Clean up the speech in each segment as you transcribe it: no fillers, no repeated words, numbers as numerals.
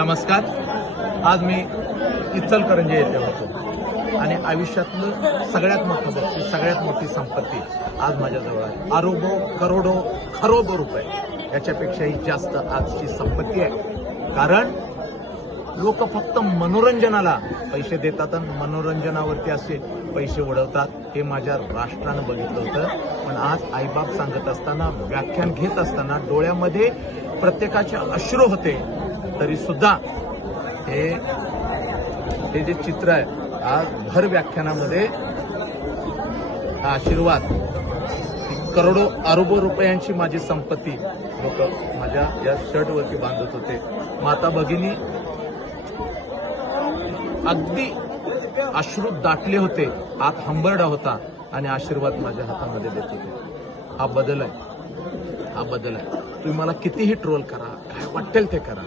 नमस्कार. आज मी इचलकरंजी येथे होतो आणि आयुष्यातलं सगळ्यात मोठं बक्षीस, सगळ्यात मोठी संपत्ती आज माझ्याजवळ आहे. अरबो, करोडो, खरोबो रुपये याच्यापेक्षाही जास्त आजची संपत्ती आहे. कारण लोक फक्त मनोरंजनाला पैसे देतात आणि मनोरंजनावरती असे पैसे उडवतात. हे माझ्या राष्ट्रानं बघितलं होतं. पण आज आईबाप सांगत असताना, व्याख्यान घेत असताना डोळ्यामध्ये प्रत्येकाचे अश्रू होते. तरी सुद्धा हे जे चित्र आहे, आज भर व्याख्यानामध्ये हा आशीर्वाद, करोडो अरबो रुपयांची माझी संपत्ती लोक माझ्या या शर्टवरती बांधत होते. माता भगिनी अगदी अश्रू दाटले होते, हात हंबरडा होता आणि आशीर्वाद माझ्या हातामध्ये देत होते. हा बदल आहे, हा बदल आहे. तुम्ही मला कितीही ट्रोल करा, काय वाटेल ते करा,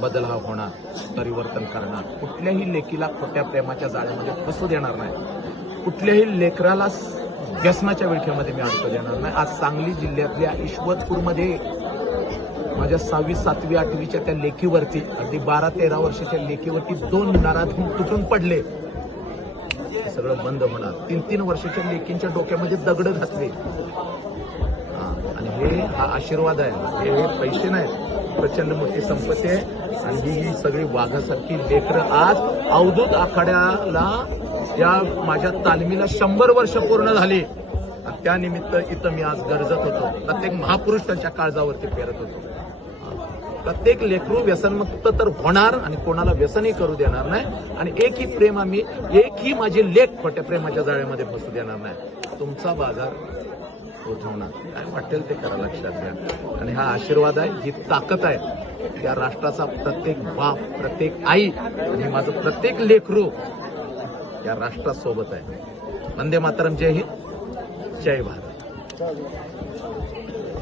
बदल हा होणार, परिवर्तन करणार. कुठल्याही लेकीला खोट्या प्रेमाच्या जाळ्यामध्ये फसू देणार नाही. कुठल्याही लेकराला व्यसनाच्या विळख्यामध्ये मी अडकू देणार नाही. आज सांगली जिल्ह्यातल्या ईश्वरपूरमध्ये माझ्या 6वी, 7वी, 8वीच्या त्या लेखीवरती, अगदी 12-13 वर्षाच्या लेखीवरती 2 नराधम तुटून पडले. हे सगळं बंद होणार. 3-3 वर्षाच्या लेकींच्या डोक्यामध्ये दगड घातले. आणि हा आशीर्वाद आहे. हे पैसे नाहीत, प्रचंड मोठी संपत्ती आहे. आणि ही सगळी वाघासारखी लेकरं आज अवधूत आखाड्याला, या माझ्या तालमीला 100 वर्ष पूर्ण झाली. त्यानिमित्त इथं मी आज गरजत होतो. प्रत्येक महापुरुष त्यांच्या काळजावरती पेरत होतो. प्रत्येक लेकरू व्यसनमुक्त तर होणार आणि कोणाला व्यसनही करू देणार नाही. आणि एकही माझी लेक खोट्या प्रेमाच्या जाळ्यामध्ये फसू देणार नाही. तुमचा बाजार उठवणार, काय वाटेल ते करा, लक्षात घ्या. आणि हा आशीर्वाद आहे, ही ताकद आहे या राष्ट्राचा. प्रत्येक बाप, प्रत्येक आई आणि माझं प्रत्येक लेकरू या राष्ट्रासोबत आहे. वंदे मातरम. जय हिंद, जय भारत.